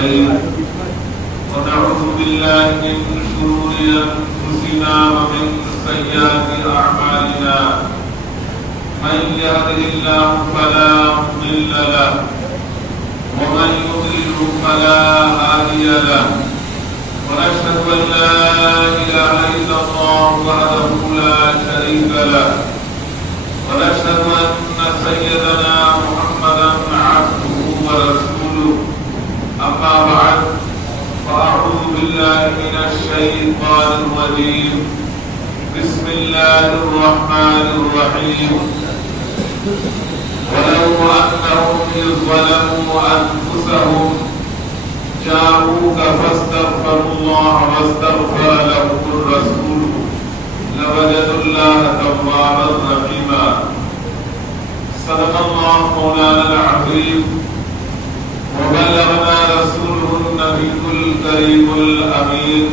أجمعين ونعوذ بالله من شرور أنفسنا ومن سيئات أعمالنا من يهده الله فلا مضل له ومن يضلل فلا هادي له ونشهد أن لا إله إلا الله وحده لا شريك له ونشهد أن سيدنا محمدا عبده ورسوله أما بعد فأعوذ بالله من الشيطان الرجيم بسم الله الرحمن الرحيم ولو أنهم إذ ظلموا أنفسهم جاءوك فاستغفروا الله واستغفر لهم الرسول لوجدوا الله توابا رحيما صدق الله مولانا العظيم وبلغنا رسوله النبي الكريم الأمين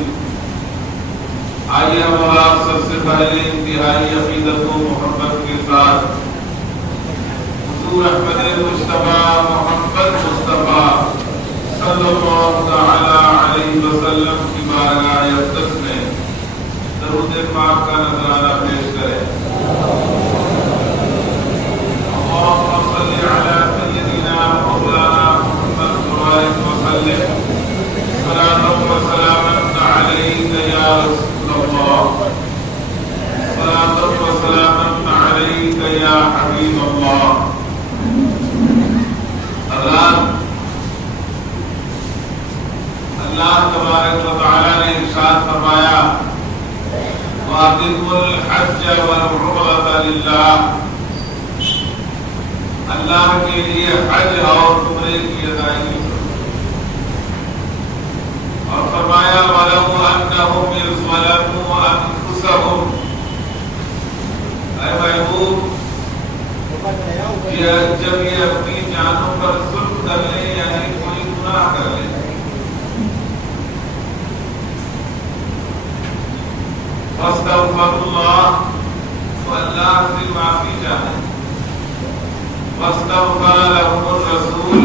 آئیے ہمارا سب سے پہلے انتہائی عقیدت و محبت کے ساتھ حضور احمد مصطفیٰ محمد مصطفیٰ صلی اللہ تعالی علیہ وسلم کی بارگاہ اقدس میں درود پاک کا نذرانہ پیش کریں. اللهم صل على سيدنا مولانا محمد وبارك وسلم صلاة وسلاما عليك يا رسول الله صلاة وسلاما عليك يا حبيب الله. اللہ تبارک و تعالی نے ارشاد فرمایا وَأَقِمُوا الْحَجَّ وَالْعُمْرَةَ لِلَّهِ، اللہ کے لیے حج اور عمرے کی ادائیگی کرو. اور فرمایا وَلَوْ أَنَّهُمْ إِذْ ظَلَمُوا أَنفُسَهُمْ، اے محبوب کہ جب یہ اپنی جانوں پر ظلم کر لیں یعنی کوئی گناہ کر لیں واستغفروا اللہ تو اللہ سے معافی چاہیں واستغفر لهم الرسول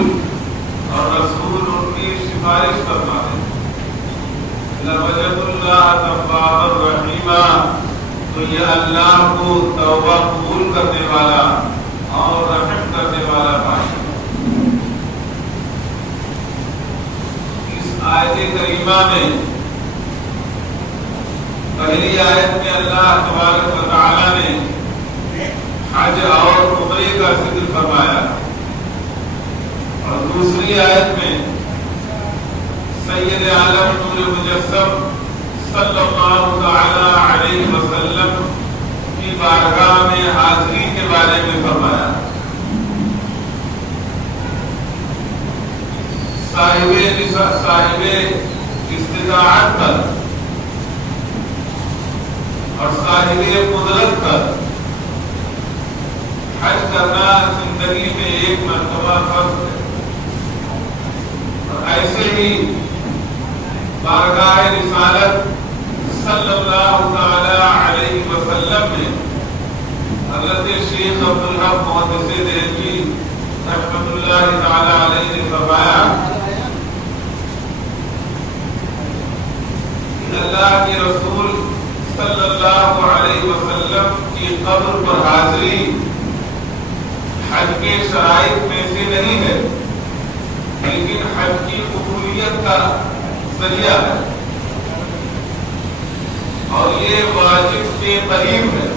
اور رسول ان کی سفارش فرمائے لوجدوا اللہ توابا رحیما تو یہ اللہ کو توبہ قبول کرنے والا اور رحم کرنے والا پائے. اس آیت کریمہ میں پہلی آیت میں اللہ تبارک و تعالی نے حج اور عمرے کا ذکر فرمایا اور دوسری آیت میں سید عالم نور مجسم صلی اللہ تعالی علیہ وسلم کی بارگاہ میں حاضری کے بارے میں فرمایا. صاحب استطاعت پر اور صاحب قدرت پر حج کرنا زندگی میں ایک مرتبہ فرض ہے. اور ایسے ہی بارگاہ رسالت صلی اللہ تعالی علیہ وسلم نے حضرت شیخ عبدالحق محدث دہلوی رحمۃ اللہ تعالی علیہ نے فرمایا کہ اللہ کے رسول صلی اللہ علیہ وسلم کی قبر پر حاضری حج کے شرائط میں سے نہیں ہے لیکن حج کی قبولیت کا ذریعہ ہے اور یہ واجب کے قریب ہے.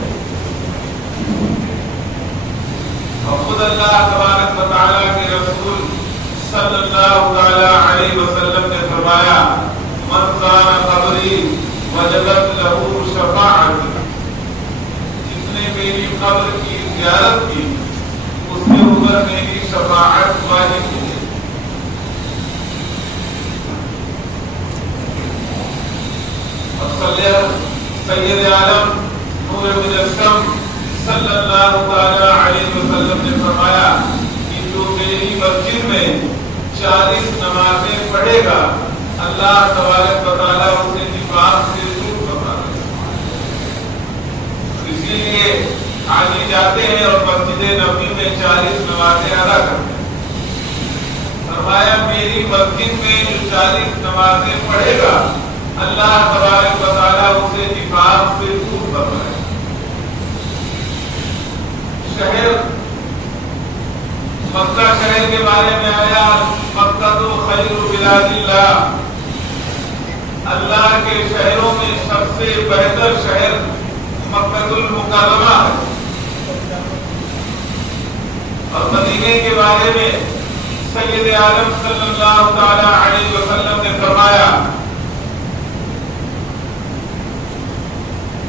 اور خود اللہ تبارک و تعالی کے رسول صلی اللہ تعالی علیہ وسلم نے فرمایا من زار قبری وجبت له شفاعت، جس نے میری قبر کی زیارت کی اس کے اوپر میری شفاعت واجب ہے. اور سید عالم نور مجسم صلی اللہ تعالی علیہ وسلم نے فرمایا کہ جو میری مسجد میں 40 نمازیں پڑھے گا اللہ تبارک و تعالی اسے نفاق سے دور کروا دے گا. اسی لیے حاجی جاتے ہیں اور مسجد نبوی میں 40 نمازیں ادا کرتے ہیں. فرمایا میری مسجد میں جو 40 نمازیں پڑھے گا اللہ تبارک و تعالیٰ اسے نفاق سے دور فرمائے۔ شہر مکہ شہر کے بارے میں آیا مکہ تو خیر بلاد اللہ، اللہ کے شہروں میں سب سے بہتر شہر مکہ المکرمہ ہے۔ اور مدینے کے بارے میں سید عالم صلی اللہ تعالی علیہ وسلم نے فرمایا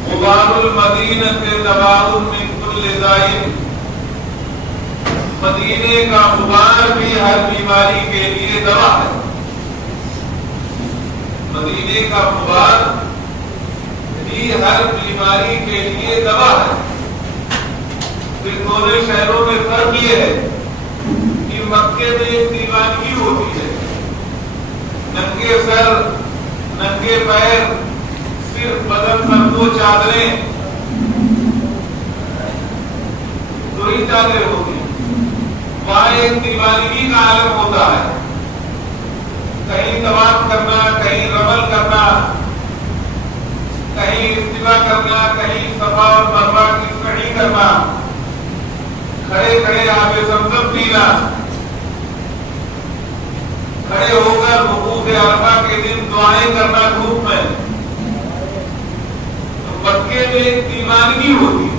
غبار المدینہ دواء من کل داء، مدینے کا غبار بھی ہر بیماری کے لیے دوا ہے۔ مدینے کا غبار بھی ہر بیماری کے لیے دوا ہے۔ پھر دونوں شہروں میں فرق یہ ہے کہ مکے میں ایک دیوانگی ہوتی ہے، ننگے سر ننگے پیر صرف بدن پر 2 چادریں، 2 ہی چادریں ہوتی ہیں۔ وہاں ایک دیوانگی کا عالم ہوتا ہے، کہیں طواف کرنا، کہیں رمل کرنا، کہیں استوا کرنا، کہیں صفا اور مروہ کی سعی کرنا، کھڑے کھڑے آب زمزم پینا، کھڑے ہو کر وقوف عرفہ کے دن دعائیں کرنا دھوپ میں۔ مکے میں ایک دیوانگی ہوتی ہے،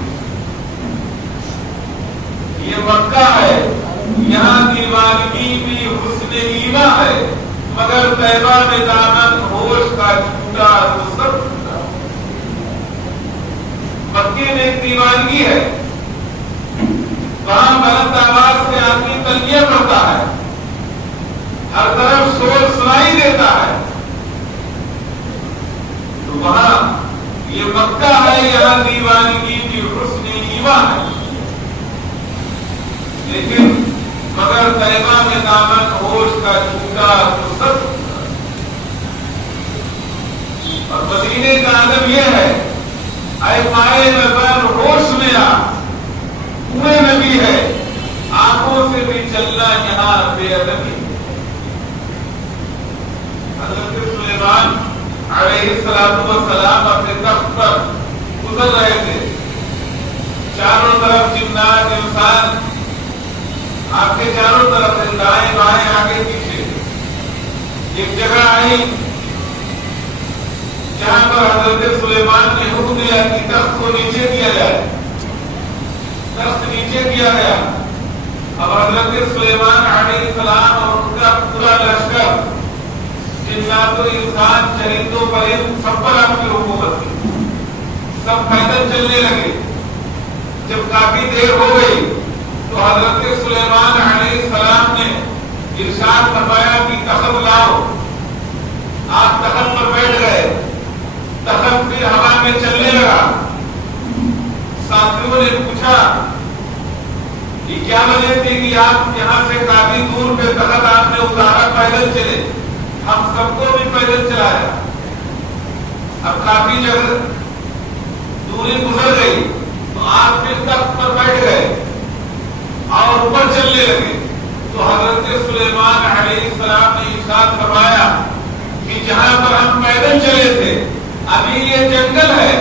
یہ مکہ ہے، یہاں دیوانگی بھی حسن ایما ہے، مگر طیبہ میں دامن ہوش کا چھوٹا تو سب چھوٹا۔ مکے میں ایک دیوانگی ہے، وہاں بلند آواز سے آدمی تلبیہ پڑھتا ہے، ہر طرف شور سنائی دیتا ہے۔ تو وہاں یہ مکہ ہے، یہاں دیوانگی بھی حسن ایما ہے، لیکن مگر طیبہ میں دامن ہوش کا چھوٹا تو سب۔ اور مدینے کا ادب یہ ہے اے پائے نظر ہوش میں آ، پورے نبی ہے، آنکھوں سے بھی چلنا یہاں بے ادبی۔ حضرت سلیمان علیہ السلام اپنے تخت پر گزر رہے تھے، چاروں طرف جنات انسان آپ کے چاروں طرف دائیں بائیں آگے پیچھے۔ ایک جگہ آئی جہاں پر حضرت سلیمان نے حکم دیا کہ تخت کو نیچے کیا جائے، تخت نیچے کیا گیا۔ اب حضرت سلیمان علیہ السلام اور ان کا پورا لشکر، جنات و انسان، چرندوں پرند، سب پر آپ کی حکومت تھی، سب پیدل چلنے لگے۔ جب کافی دیر ہو گئی تو حضرت سلیمان علیہ السلام نے ارشاد فرمایا کہ تخت لاؤ۔ آپ تخت پر بیٹھ گئے، تخت پھر ہوا میں چلنے لگا۔ ساتھیوں نے پوچھا یہ کیا وجہ تھی کہ آپ یہاں سے کافی دور پہ تخت آپ نے اتارا، پیدل چلے؟ ہم سب کو بھی پیدل چلایا۔ اب کافی جگہ دوری گزر گئی تو آپ پھر تخت پر بیٹھ گئے اور اوپر چلنے لگے۔ تو حضرت سلیمان علیہ السلام نے ارشاد فرمایا کہ جہاں پر ہم پیدل چلے تھے ابھی یہ جنگل ہے،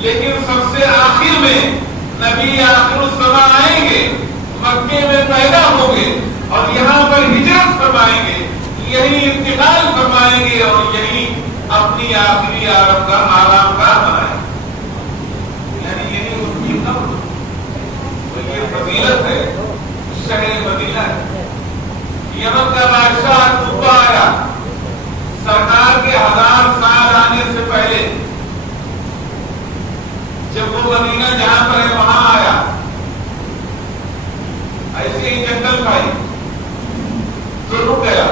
لیکن سب سے آخر میں نبی آخر الزمان آئیں گے، مکے میں پیدا ہوں گے اور یہاں پر ہجرت فرمائیں گے، یہی انتقال فرمائیں گے اور یہی اپنی آخری آرام گاہ بنائیں گے۔ یعنی یہی ان کی قبر، یہ فضیلت ہے، شہر مدینہ ہے۔ یمن کا بادشاہ طوبہ آیا، سرکار کے 1000 سال آنے سے پہلے، جب وہ مدینہ جہاں پر ہے وہاں آیا، ایسے ہی جنگل کھائی تو رک گیا۔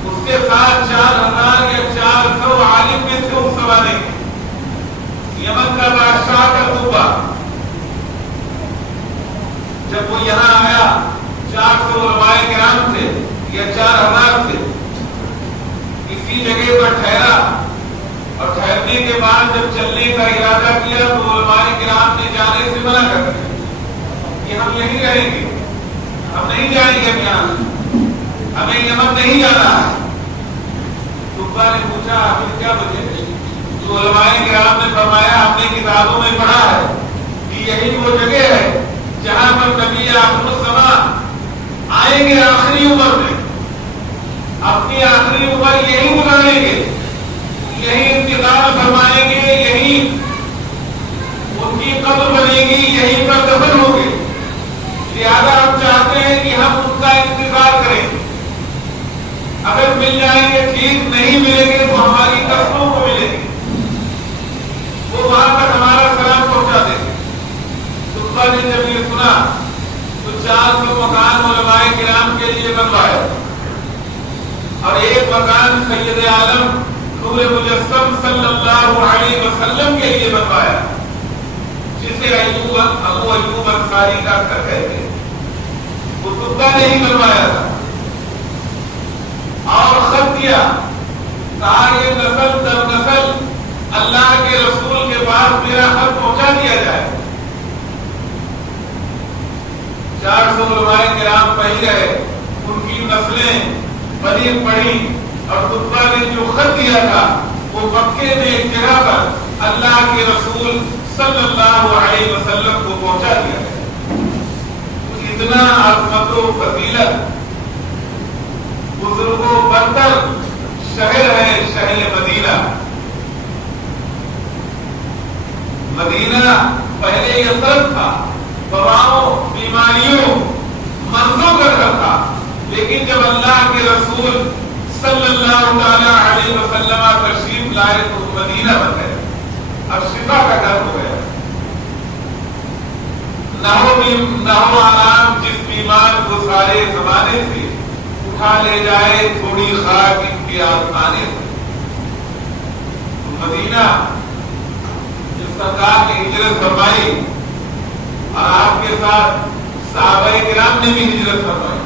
اس کے ساتھ 4000 یا 400 عالم میں تھے اس زمانے کے، یمن کا بادشاہ کا طوبہ۔ جب وہ یہاں آیا 400 علماء کرام تھے یا 4000 تھے، کسی جگہ پر ٹھہرا اور ٹھہرنے کے بعد جب چلنے کا ارادہ کیا تو علماء کرام نے جانے سے منع کر دیا کہ ہم یہیں رہیں گے، ہم نہیں جائیں گے یہاں، ہمیں ہمیں یمن نہیں جانا ہے۔ تبا نے پوچھا آخر کیا وجہ ہے؟ تو علماء کرام نے فرمایا ہم نے کتابوں میں پڑھا ہے کہ یہی وہ جگہ ہے جہاں پر نبی آخر الزمان آئیں گے آخری عمر میں، اپنی آخری عمر یہی گزاریں گے، یہی انتقال فرمائیں گے، یہی ان کی قبر بنے گی، یہی پر دفن ہوں گے۔ لہذا ہم چاہتے ہیں کہ ہم ان کا انتظار کریں، اگر مل جائیں گے ٹھیک، نہیں ملیں گے تو ہماری قسموں کو ملیں گے، وہ وہاں تک ہمارا سلام پہنچا دیں گے۔ تبا نے جب یہ سنا تو 400 مکان علماء کرام کے لیے بنوائے اور ایک مکان سید عالم نور مجسم صلی اللہ علیہ وسلم کے لیے بنوایا، جسے ابو ایوب انصاری کا گھر کہتے ہیں، وہ تبا نے ہی بنوایا تھا۔ اور خط کیا، کہا یہ نسل در نسل اللہ کے رسول کے پاس میرا خط پہنچا دیا جائے۔ 400 علماء کرام پہی رہے، ان کی نسلیں بنی پڑھی، اور تبا نے جو خط دیا تھا وہ مکے میں ایک جگہ پر اللہ کے رسول صلی اللہ علیہ وسلم کو پہنچا دیا ہے۔ اتنا عظمت و فضیلت، بزرگ و برتر شہر ہے شہر مدینہ۔ مدینہ پہلے یہ سرد تھا، وباؤں، بیماریوں، مرضوں کا گھر تھا، لیکن جب اللہ کے رسول صلی اللہ تعالی علیہ وسلم تشریف لائے تو مدینہ بن گئے، اب شفا کا گھر ہو گیا۔ نہ ہو آرام جس بیمار کو سارے زمانے سے اٹھا لے جائے تھوڑی خاک ان کے آسمانے سے۔ مدینہ جس سرکار نے ہجرت فرمائی اور آپ کے ساتھ صحابہ کرام نے بھی ہجرت فرمائی۔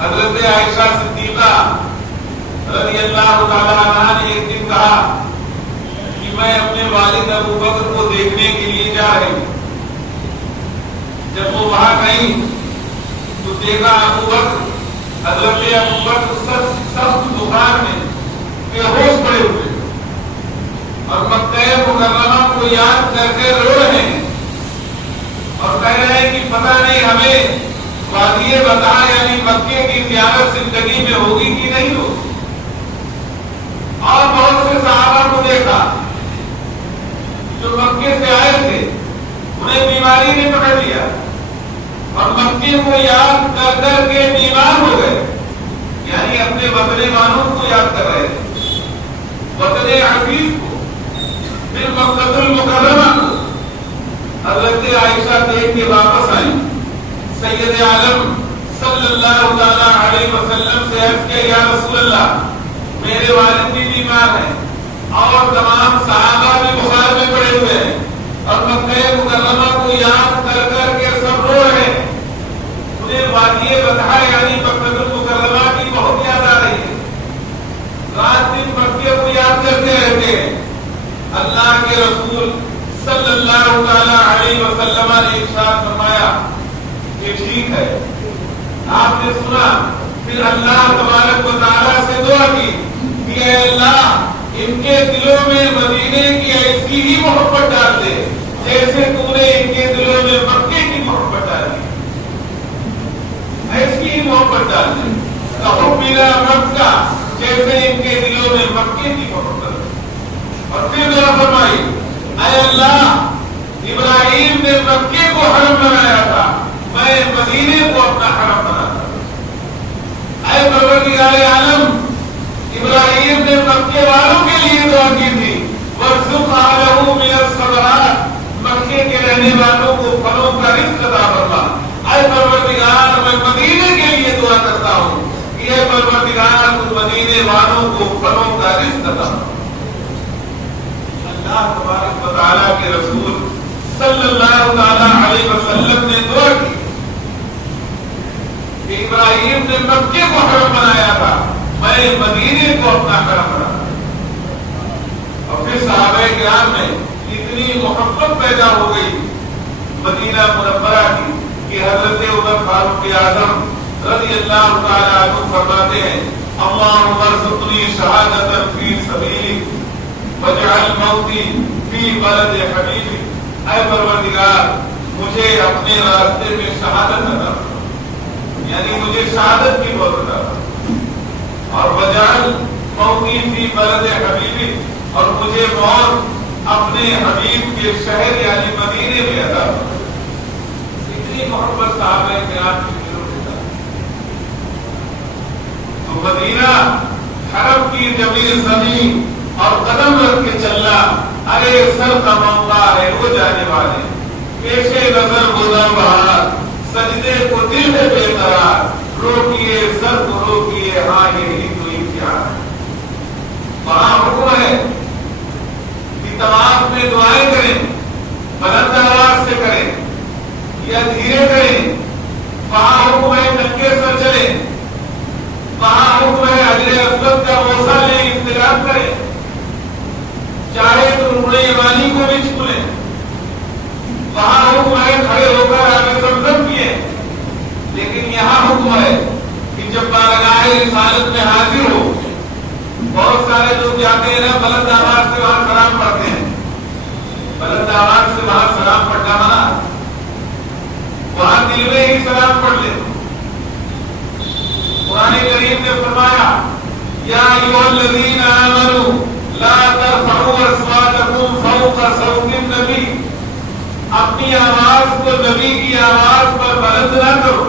حضرت عائشہ صدیقہ رضی اللہ تعالی عنہا نے ایک دن کہا کہ میں اپنے والد ابو بکر کو دیکھنے کے لیے جا رہی ہوں۔ جب وہ وہاں گئی تو دیکھا ابو بکر، حضرت ابو بکر سخت بخار میں بے ہوش پڑے ہوئے اور مکہ مکرمہ کو یاد کر کے رو رہے ہیں اور کہہ رہے ہیں کہ پتہ نہیں ہمیں وادی بتا یعنی مکے کی زیارت زندگی میں ہوگی کہ نہیں ہوگی۔ اور بہت سے صحابہ کو دیکھا جو مکے سے آئے تھے، انہیں بیماری نے پکڑ لیا اور مکے کو یاد کر کر کے بیمار ہو گئے، یعنی اپنے وطن والوں کو یاد کر رہے تھے، وطن عزیز کو، پھر مکہ المکرمہ کو۔ حضرت عائشہ دیکھ کے واپس آئی، سید عالم صلی اللہ تعالی علیہ وسلم سے عرض کیا یا رسول اللہ میرے والد بھی بیمار ہیں اور تمام صحابہ بھی بخار میں پڑے ہوئے ہیں اور مکہ مکرمہ کو یاد کر کر کے سب رو رہے ہیں، انہیں وادی بطحا یعنی مکہ المکرمہ کی بہت یاد آ رہی ہے، رات دن مکے کو یاد کرتے رہتے ہیں۔ اللہ کے رسول صلی اللہ تعالی علیہ وسلم نے ارشاد فرمایا کہ ٹھیک ہے، آپ نے سنا، پھر اللہ تبارک و تعالیٰ سے دعا کی کہ اے اللہ ان کے دلوں میں مدینے کی ایسی ہی محبت ڈال دے جیسے تو نے ان کے دلوں میں مکے کی محبت ڈال دی، ایسی ہی محبت ڈال دے، کہو میرا مکہ جیسے ان کے دلوں میں مکے کی محبت۔ اور پھر دعا فرمائی اے اللہ ابراہیم نے مکے کو حرم بنایا تھا، میں مدینے کو اپنا حرم بناتا ہوں۔ اے پروردگار عالم ابراہیم نے مکے والوں کے لیے دعا کی تھی وارزق اہلہ من الثمرات، مکے کے رہنے والوں کو پھلوں کا رزق عطا فرما۔ اے پروردگار میں مدینے کے لیے دعا کرتا ہوں کہ اے پروردگار تو مدینے والوں کو پھلوں کا رزق عطا فرما۔ اللہ تبارک و تعالیٰ کے رسول صلی اللہ تعالی علیہ وسلم نے دعا کی کہ ابراہیم نے مکے کو حرم بنایا تھا، میں مدینے کو اپنا حرم بناتا۔ اور پھر صحابہ کرام میں اتنی محبت پیدا ہو گئی مدینہ منورہ کی کہ حضرت عمر فاروق اعظم رضی اللہ تعالی عنہ فرماتے ہیں اللہم ارزقنی شہادتا فی سبیلک واجعل موتی فی بلد حبیبک، اے پروردگار مجھے اپنے راستے میں شہادت عطا فرما، یعنی مجھے شہادت کی موت عطا فرما، اور واجعل موتی فی بلد حبیبک، اور مجھے موت اپنے حبیب کے شہر یعنی مدینے میں عطا فرما۔ اتنی محبت صحابہ کرام کی تو مدینہ حرم کی جمیل زمین اور قدم رکھ کے چلنا، ارے سر کا موقع ہے وہ جانے والے، پیشے نظر گزر بہار، سجدے کو دل میں بے قرار، روکیے سر کو روکیے، ہاں یہی تو امتحان ہے۔ وہاں حکم ہے کہ طواف میں دعائیں کریں، بلند آواز سے کریں یا دھیرے کریں، وہاں حکم ہے ننگے سر چلیں، وہاں حکم ہے حجر اسود کا بوسہ لیں، استلام کریں، چاہے تو رکن یمانی کو بھی چھو لیں، وہاں حکم ہے کھڑے ہو کر آگے زمزم کیے، لیکن یہاں حکم ہے کہ جب بارگاہ رسالت میں حاضر ہو، بہت سارے لوگ جاتے ہیں نا بلند آواز سے وہاں سلام پڑھتے ہیں، بلند آواز سے وہاں سلام پڑھنا منع، وہاں دل میں ہی سلام پڑھ لیں۔ قرآن کریم نے فرمایا یا ایھا الذین آمنوا لا ترفعوا اصواتکم فوق صوت النبی، اپنی آواز کو نبی کی آواز پر بلند نہ کرو،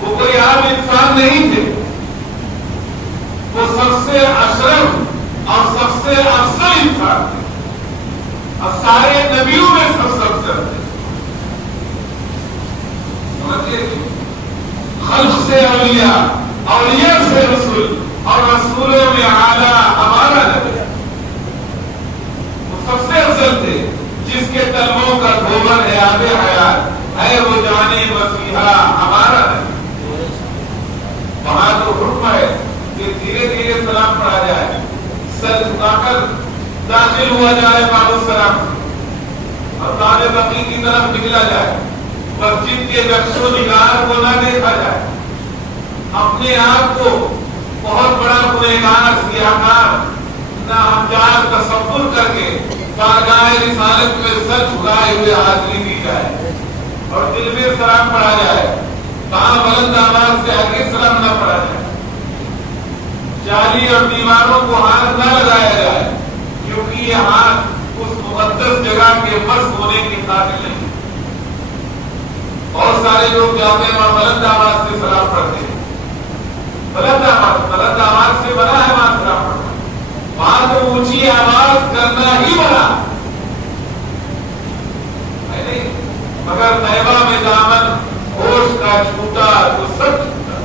وہ کوئی عام انسان نہیں تھے، وہ سب سے اشرف اور سب سے افضل انسان تھے، اور سارے نبیوں میں سب سے افضل تھے۔ خلق سے اولیاء، اولیاء سے رسول، اور رسولوں میں اعلیٰ ہمارا نبی، وہ سب سے افضل تھے، جس کے قلبوں کا دھوبر ہے آب حیات ہے، وہ جانے مسیحا ہمارا نبی۔ وہاں تو حکم ہے کہ دھیرے دھیرے سلام پڑھا جائے، سر جھکا کر داخل ہوا جائے باب السلام، اور باب بقی کی طرف نکلا جائے، مسجد کے نقش و نگار کو نہ دیکھا جائے، اپنے آپ کو بہت بڑا گنہگار سیاحکار ناہمجار تصور کر کے بارگاہ رسالت میں سر جھکائے ہوئے حاضری دی جائے، اور دل میں سلام پڑھا جائے، کہاں بلند آواز سے آگے سلام نہ پڑھا جائے، جالی اور دیواروں کو ہاتھ نہ لگایا جائے، کیونکہ یہ ہاتھ اس مقدس جگہ کے مس ہونے کے قابل نہیں۔ بہت سارے لوگ جاتے ہیں وہاں بلند آواز سے سلام پڑھتے ہیں، بلند آواز سے بنا ہے وہاں سلام پڑھنا، وہاں تو اونچی آواز کرنا ہی بنا ہے، مگر طیبہ میں دامن ہوش کا چھوٹا تو سب چھوٹا۔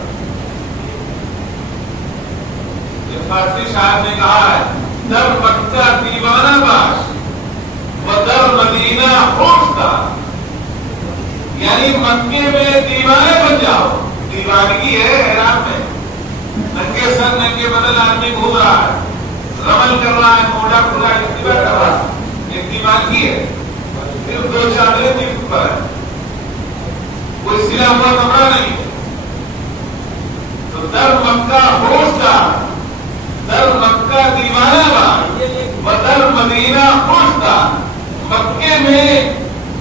یہ فارسی شاعر نے کہا ہے در مکہ دیوانہ باش و در مدینہ ہوشدار، یعنی مکے میں دیوانے بن جاؤ، دیوانگی ہے احرام میں، ننگے سر ننگے بدن آدمی گھوم رہا ہے، رمل کر رہا ہے، موڑا کھلا اتباع کر رہا ہے، یہ دیوانگی ہے، صرف دو چادریں جسم پر ہے، کوئی سلا ہوا کپڑا نہیں۔ تو در مکہ ہوشدار، در مکہ دیوانہ باز و در مدینہ ہوشدار، مکے میں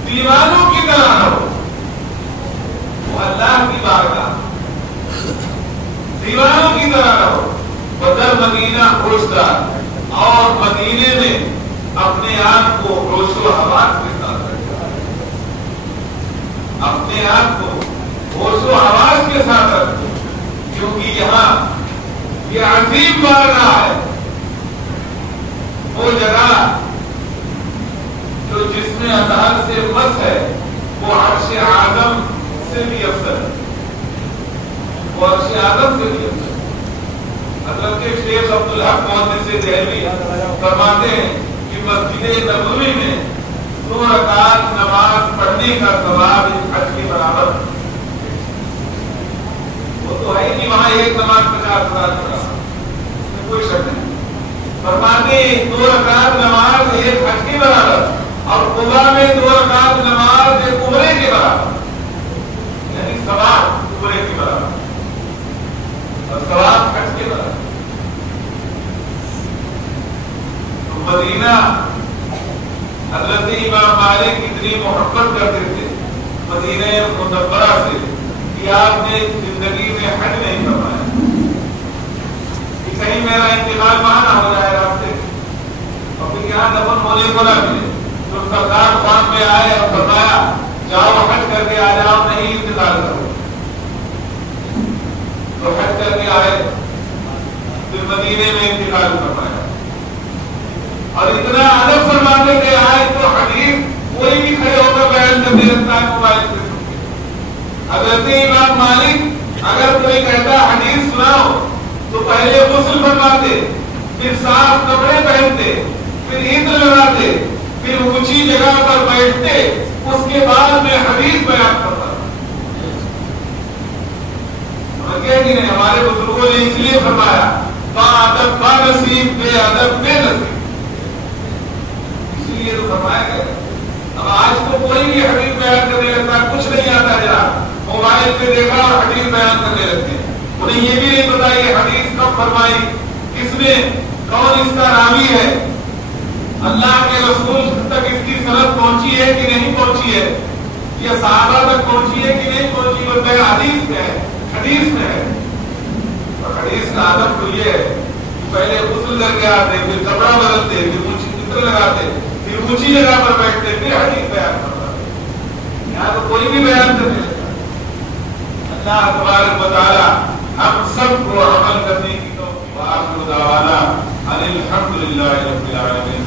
دیوانوں کی طرح رہو، اللہ کی بارگاہ دیوانوں کی طرح رہو، بدر مدینہ ہوشدار، اور مدینے میں اپنے آپ کو ہوش و حواس کے ساتھ رکھا، اپنے آپ کو ہوش و حواس کے ساتھ رکھو، کیونکہ یہاں یہ عظیم بارگاہ ہے، وہ جگہ جو جس میں اللہ سے مس ہے، وہ عرش اعظم سے بھی افضل ہے، وہ عرش اعظم سے بھی افضل ہے۔ حضرت شیخ عبدالحق محدث دہلوی فرماتے ہیں کہ مسجد نبوی میں 2 رکعت نماز پڑھنے کا ثواب اس حج کے برابر ہے۔ وہ تو ہے کہ وہاں ایک نماز 50,000 پڑھا، اس میں کوئی شک نہیں۔ فرماتے ہیں 2 رکعت نماز ایک حج کے برابر، اور قبا میں 2 رکعت نماز ایک عمرے کے برابر، یعنی ثواب عمرے اتنی محبت کرتے تھے مدینہ منورہ سے کہ آپ نے زندگی میں حج نہیں کروایا کہ کہیں میرا انتقال وہاں نہ ہو جائے راستے اور پھر یہاں دفن ہونے کو نہ ملے. تو سرکار خواب میں آئے اور فرمایا جاؤ حج کر کے آ جاؤ, نہیں انتظار کرو. تو حج کر کے آئے, پھر مدینے میں انتقال فرمایا اور اتنا ادب فرماتے کہ آئے تو حدیث کوئی بھی کھڑے ہو کر بیان کرنے لگتا ہے موبائل پہ. حضرت امام مالک اگر کوئی کہتا حدیث سناؤ تو پہلے غسل فرماتے, پھر صاف کپڑے پہنتے, پھر عطر لگاتے, پھر اونچی جگہ پر بیٹھتے, اس کے بعد میں حدیث بیان کرتا. ہمارے بزرگوں نے اس لیے فرمایا با ادب با نصیب, بے ادب بے نصیب, اسی لیے تو فرمایا گیا. اب آج تو کوئی بھی حدیث بیان کرنے لگتا, کچھ نہیں آتا, ذرا موبائل پہ دیکھا اور حدیث بیان کرنے لگتے ہیں. انہیں یہ بھی نہیں پتا یہ حدیث کب فرمائی, کس نے, کون اس کا راوی ہے, اللہ کے رسول تک اس کی سند پہنچی ہے کہ نہیں پہنچی ہے, یہ صحابہ تک پہنچی ہے کہ نہیں پہنچی. بلکہ حدیث میں ہے, حدیث میں ہے. اور حدیث کا ادب تو یہ ہے کہ پہلے غسل کر کے آتے, پھر کپڑا بدلتے, پھر اونچی عطر لگاتے, پھر اونچی جگہ پر بیٹھتے, پھر حدیث بیان کرتا. یہاں تو کوئی بھی بیان کرنے لگتا. اللہ تبارک و تعالی ہم سب کو عمل کرنے کی توفیق عطا فرمائے. الحمدللہ رب العالمین.